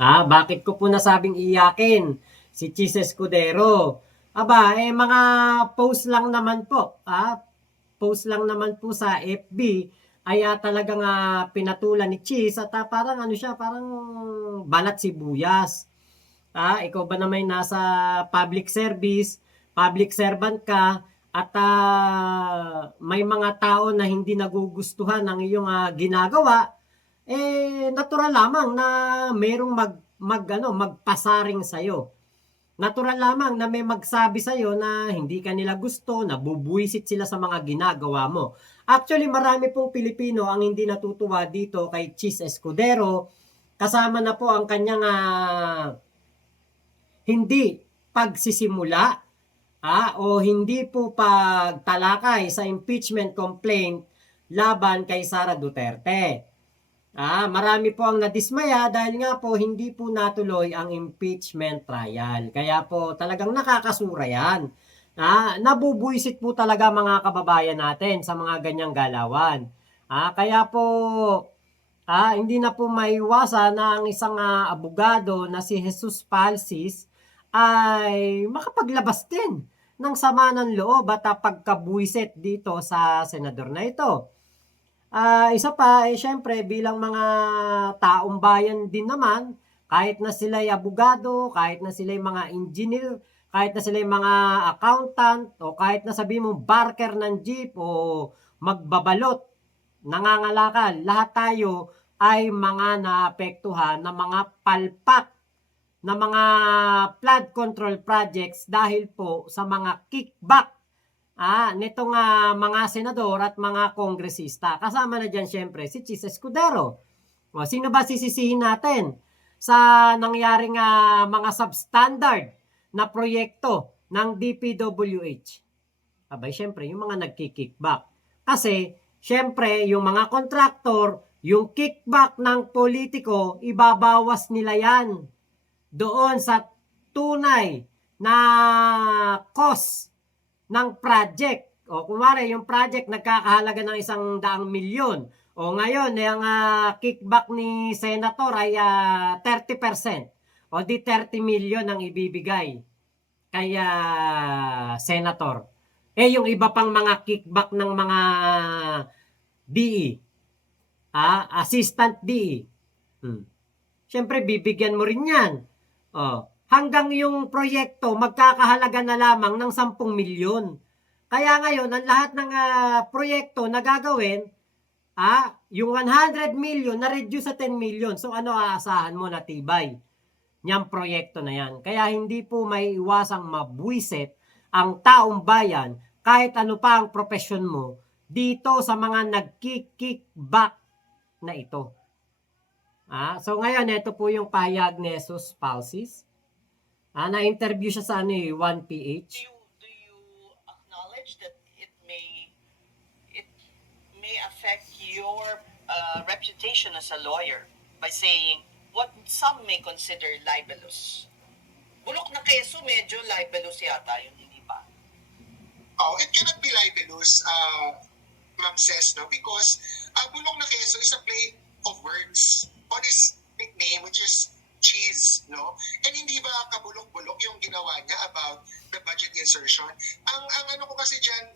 Bakit ko po nasabing iyakin si Chis Escudero? Aba, mga post lang naman po, post lang naman po sa FB ay talagang pinatulan ni Chis at parang ano siya, parang balat sibuyas. Ikaw ba naman nasa public service, public servant ka, at may mga tao na hindi nagugustuhan ng iyong ginagawa, natural lamang na merong magpasaring sa'yo. Natural lamang na may magsabi sa'yo na hindi ka nila gusto, nabubuwisit sila sa mga ginagawa mo. Actually, marami pong Pilipino ang hindi natutuwa dito kay Chis Escudero, kasama na po ang kanyang hindi pagsisimula o hindi po pagtalakay sa impeachment complaint laban kay Sara Duterte. Marami po ang nadismaya dahil nga po hindi po natuloy ang impeachment trial. Kaya po talagang nakakasura yan. Nabubuisit po talaga mga kababayan natin sa mga ganyang galawan. Kaya po hindi na po maiwasan na ang isang abogado na si Jesus Palsis ay makapaglabas din ng sama ng loob at pagkabuisit dito sa senador na ito. Isa pa, syempre bilang mga taong bayan din naman, kahit na sila'y abogado, kahit na sila'y mga engineer, kahit na sila'y mga accountant, o kahit na sabi mo barker ng jeep o magbabalot, nangangalakal, lahat tayo ay mga naapektuhan ng mga palpak na mga flood control projects dahil po sa mga kickback nitong mga senador at mga kongresista. Kasama na dyan syempre si Chis Escudero. Sino ba sisisihin natin sa nangyaring mga substandard na proyekto ng DPWH? Abay, syempre, yung mga nagki-kickback. Kasi, syempre, yung mga kontraktor, yung kickback ng politiko, ibabawas nila yan doon sa tunay na cost ng project. O kumare, yung project nagkakahalaga ng 100 milyon. O ngayon, yung kickback ni Senator ay 30%. O di 30 milyon ang ibibigay kay Senator. Yung iba pang mga kickback ng mga DE, assistant DE. Siyempre, bibigyan mo rin yan. Hanggang yung proyekto magkakahalaga na lamang ng 10 milyon. Kaya ngayon, ang lahat ng proyekto na gagawin, yung 100 million na-reduce sa 10 million. So ano aasahan mo na tibay niyang proyekto na yan? Kaya hindi po may iwasang mabuisit ang taong bayan kahit ano pa ang profesyon mo dito sa mga nagkikickback na ito. So ngayon, ito po yung pahayag ni Jesus Palsis. Na-interview siya sa 1PH. Do you acknowledge that it may affect your reputation as a lawyer by saying what some may consider libelous? Bulok na keso, medyo libelous yata yun, hindi ba? It cannot be libelous, Ma'am says, no? Because bulok na keso is a play of words on his nickname, which is cheese, no? And hindi ba kabulok-bulok yung ginawa niya about the budget insertion? Ang ano ko kasi dyan,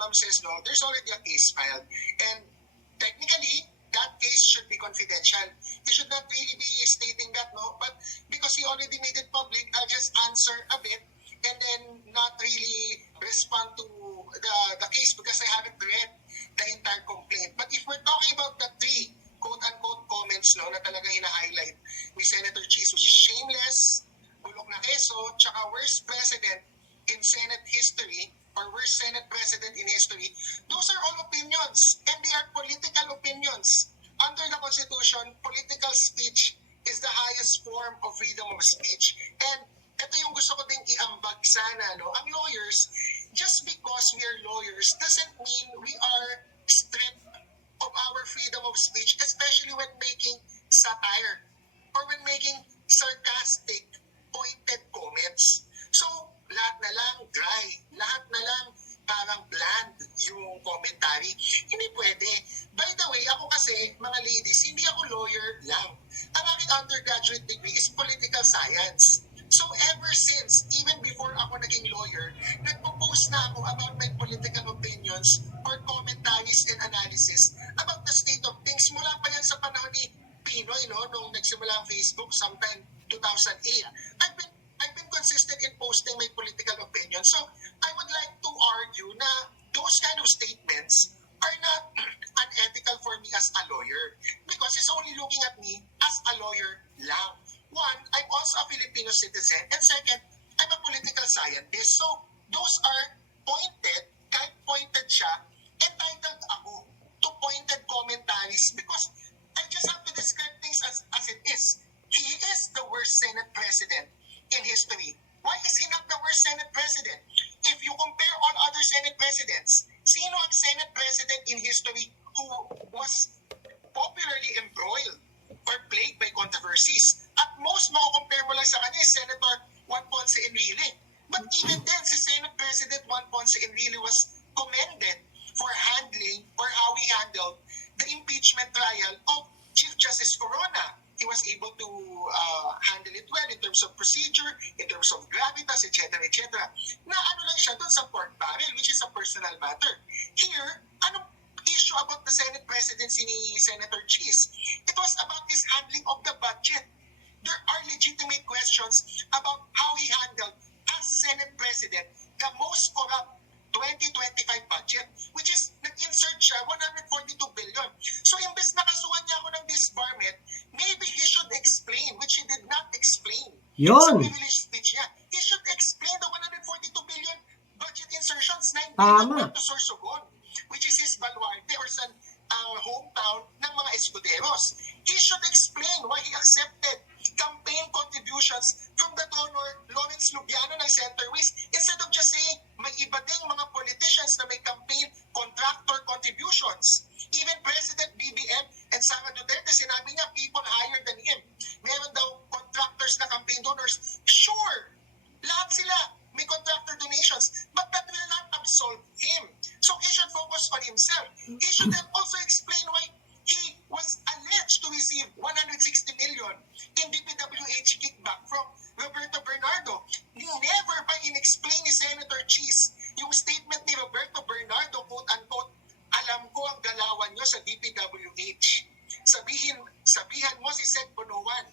Ma'am says, no, there's already a case filed. And technically, that case should be confidential. He should not really be stating that, no? But because he already made it public, I'll just answer a bit and then not really respond to the case because I haven't read the entire complaint. But if we're talking about the three quote-unquote comments, no, na talagang hina-highlight ni Senator Cheese, which is shameless, bulok na keso, tsaka worst president in Senate history, or worst Senate president in history, those are all opinions, and they are political opinions. Under the Constitution, political speech is the highest form of freedom of speech. And ito yung gusto ko ding iambag sana, no? Ang lawyers, just because we are lawyers, doesn't mean we are stripped of our freedom of speech, especially when making satire or when making sarcastic, pointed comments. So, lahat na lang dry, lahat na lang parang bland yung commentary. Hindi pwede. By the way, ako kasi, mga ladies, hindi ako lawyer lang. ang aking undergraduate degree is political science. So ever since, even before ako naging lawyer, nagpo-post na ako about my political opinions or commentaries and analysis about the state of things. Mula pa yan sa panahon ni Pinoy, no, nung nagsimula ang Facebook sometime 2008. I've been consistent in posting my political opinions. So I would like to argue na those kind of statements are not unethical for me as a lawyer because it's only looking at me as a lawyer lang. One, I'm also a Filipino citizen, and second, I'm a political scientist. So those are pointed, kahit pointed siya, entitled ako to pointed commentaries because I just have to describe things as it is. He is the worst Senate President in history. Why is he not the worst Senate President? If you compare all other Senate Presidents, sino ang Senate President in history who was popularly embroiled or plagued by controversies? At most, makakompare mo lang sa kanya is Senator Juan Ponce Enrile. But even then, si Senate President Juan Ponce Enrile was commended for handling or how he handled the impeachment trial of Chief Justice Corona. He was able to handle it well in terms of procedure, in terms of gravitas, etc. etc. Na ano lang siya doon sa pork barrel, which is a personal matter. Here, anong issue about the Senate presidency ni Senator Cheese? It was about his handling of the budget. There are legitimate questions about how he handled as Senate President the most corrupt 2025 budget, which is nag-insert siya 142 billion. So imbes nakasuhan niya ako ng disbarment, maybe he should explain, which he did not explain. Sa Yun. privilege speech niya, he should explain the 142 billion budget insertions, 9 Tama. billion to Sorsogon, which is his baluarte or sa hometown ng mga escuderos. He should explain why he accepted campaign contributions from the donor Lawrence Lubiano ng Centerways instead of just saying may iba ding mga politicians na may campaign contractor contributions. Even President BBM and Sara Duterte, sinabi niya people higher than him. Meron daw contractors na campaign donors. Sure, lahat sila may contractor donations, but that will not absolve him. So he should focus on himself. He should then also explain why he was alleged to receive 160 million in DPWH kickback from Roberto Bernardo. Never pa in-explain ni Senator Cheese yung statement ni Roberto Bernardo, quote-unquote, alam ko ang galawan nyo sa DPWH. Sabihan mo si Sec Bonoan,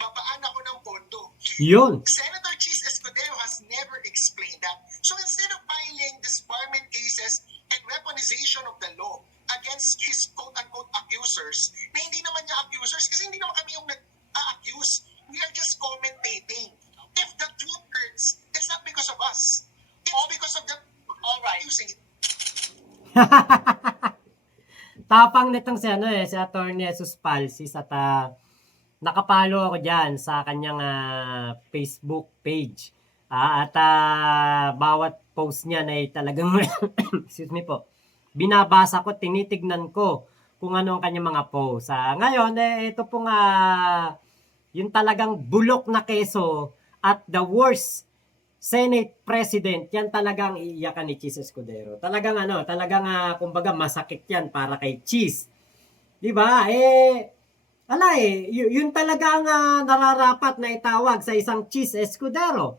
babaan ako ng pondo. Yun. Senator Cheese Escudero has never explained that. So instead of filing disbarment cases and weaponization of the law against his quote-unquote accusers, na hindi naman niya accusers kasi hindi naman kami yung nag-accuse. We are just commentating. If the truth hurts, it's not because of us. It's because of the All right. accusing it. Tapang nitong si Attorney Jesus Palsis at nakapalo ako dyan sa kanyang Facebook page. At bawat post niya na talagang excuse me po, binabasa ko, tinitignan ko kung ano ang kanyang mga post. Ngayon, ito pong yung talagang bulok na keso at the worst Senate President, yan talagang iiyakan ni Cheese Escudero. Talagang kumbaga masakit yan para kay Cheese. 'Di ba? Yun talaga ang nararapat na itawag sa isang Cheese Escudero.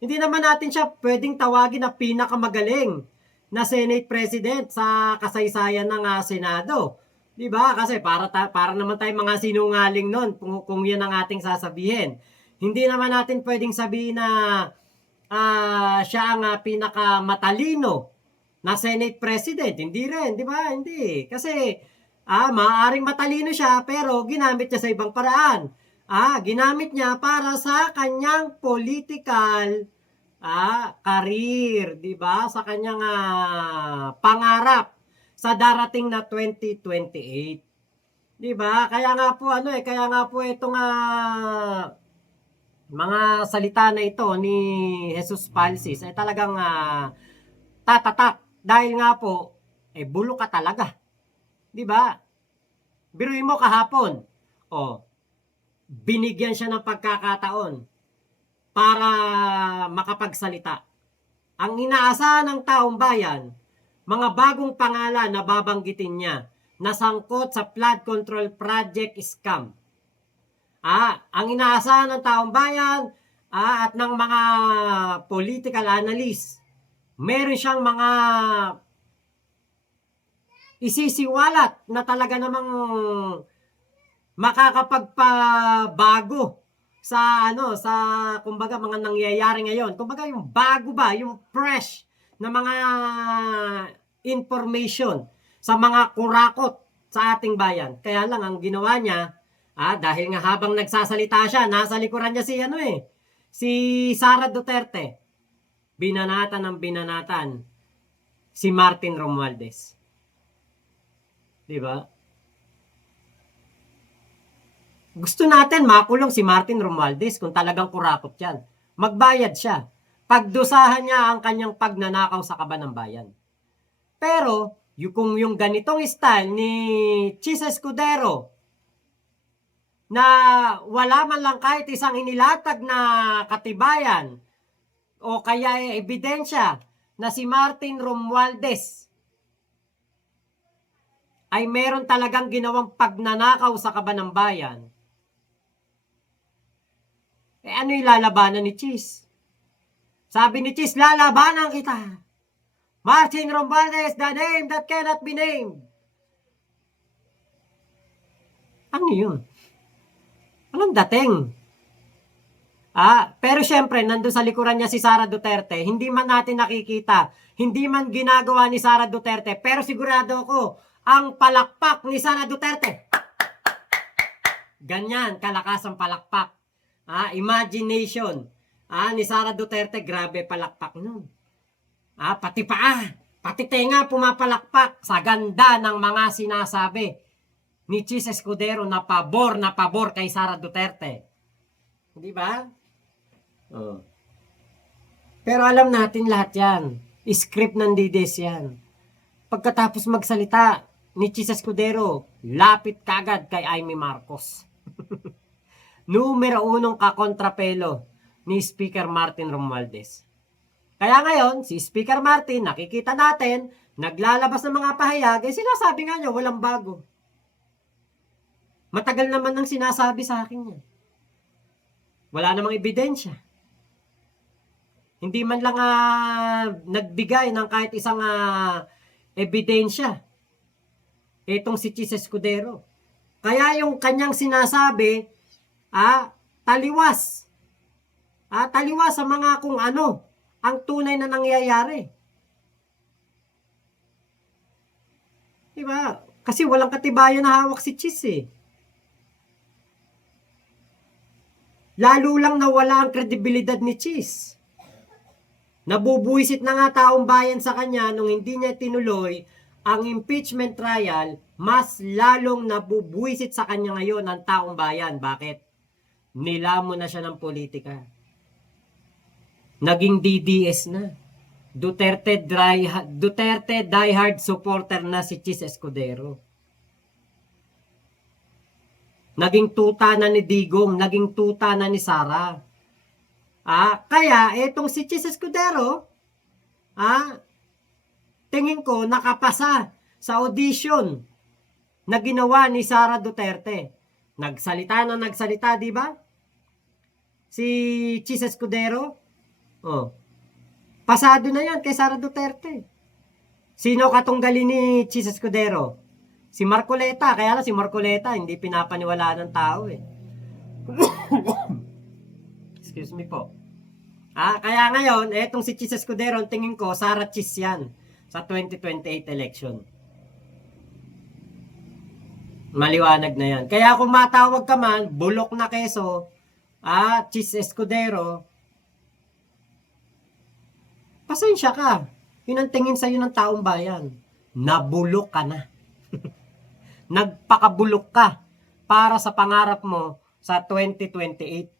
Hindi naman natin siya pwedeng tawagin na pinakamagaling na Senate President sa kasaysayan ng Senado. 'Di ba? Kasi para naman tayo mga sinungaling noon kung 'yan ang ating sasabihin. Hindi naman natin pwedeng sabihin na siya ang pinakamatalino na Senate President. Hindi rin, 'di ba? Hindi. Kasi maaaring matalino siya pero ginamit niya sa ibang paraan. Ginamit niya para sa kanyang political career, 'di ba? Sa kanyang pangarap sa darating na 2028. 'Di ba? Kaya nga po itong mga salita na ito ni Jesus Palsis ay talagang tatatak dahil nga po bulok ka talaga. 'Di ba? Biruin mo kahapon. Binigyan siya ng pagkakataon para makapagsalita. Ang inaasahan ng taong bayan, mga bagong pangalan na babanggitin niya na sangkot sa flood control project scam. Ang inaasahan ng taong bayan at ng mga political analysts, meron siyang mga isisiwalat na talaga namang makakapagpabago sa sa kumbaga mga nangyayari ngayon. Kumbaga yung bago ba, yung fresh na mga information sa mga kurakot sa ating bayan. Kaya lang ang ginawa niya, dahil nga habang nagsasalita siya, nasa likuran niya si Sara Duterte. Binanatan ng binanatan si Martin Romualdez. 'Di ba? Gusto natin makulong si Martin Romualdez kung talagang kurakot yan. Magbayad siya. Pagdusahan niya ang kanyang pagnanakaw sa kaban ng bayan. Pero, kung yung ganitong style ni Chis Escudero, na wala man lang kahit isang inilatag na katibayan o kaya ebidensya na si Martin Romualdez ay meron talagang ginawang pagnanakaw sa kaban ng bayan, ano yung lalabanan ni Chis? Sabi ni Chis, lalabanan kita. Martin Romualdez, the name that cannot be named. Ano yun? Anong dating? Pero syempre, nandun sa likuran niya si Sara Duterte, hindi man natin nakikita, hindi man ginagawa ni Sara Duterte, pero sigurado ako, ang palakpak ni Sara Duterte. Ganyan, kalakas ang palakpak. Imagination. Ni Sara Duterte, grabe palakpak nun. Pati paa, pati tenga pumapalakpak sa ganda ng mga sinasabi ni Chis Escudero na pabor kay Sara Duterte. Di ba? Pero alam natin lahat yan. Script ng DDS yan. Pagkatapos magsalita ni Chis Escudero, lapit kagad kay Amy Marcos. Numero 1 kakontrapelo ni Speaker Martin Romualdez. Kaya ngayon, si Speaker Martin, nakikita natin, naglalabas ng mga pahayag, sinasabi nga niya, walang bago. Matagal naman nang sinasabi sa akin yan. Wala namang ebidensya. Hindi man lang nagbigay ng kahit isang ebidensya. Itong si Chis Escudero. Kaya yung kanyang sinasabi, taliwas. Taliwas sa mga kung ano ang tunay na nangyayari. Diba? Kasi walang katibayan na hawak si Chis Lalo lang nawala ang kredibilidad ni Chis. Nabubuisit na nga taong bayan sa kanya nung hindi niya tinuloy ang impeachment trial, mas lalong nabubuisit sa kanya ngayon ang taong bayan. Bakit? Nilamon na siya ng politika. Naging DDS na. Duterte diehard supporter na si Chis Escudero. Naging tuta na ni Digong, naging tuta na ni Sara. Kaya etong si Chis Escudero, tingin ko nakapasa sa audition na ginawa ni Sara Duterte. Nagsalita, di ba? Si Chis Escudero, pasado na yan kay Sara Duterte. Sino katunggali ni Chis Escudero? Si Marcoleta. Kaya lang si Marcoleta hindi pinapaniwalaan ng tao Excuse me po. Kaya ngayon, etong si Chis Escudero, tingin ko, Sara Chis yan sa 2028 election. Maliwanag na yan. Kaya kung matawag ka man, bulok na keso, Chis Escudero, pasensya ka. Yun ang tingin sa'yo ng taong bayan. Nabulok ka na. Nagpakabulok ka para sa pangarap mo sa 2028.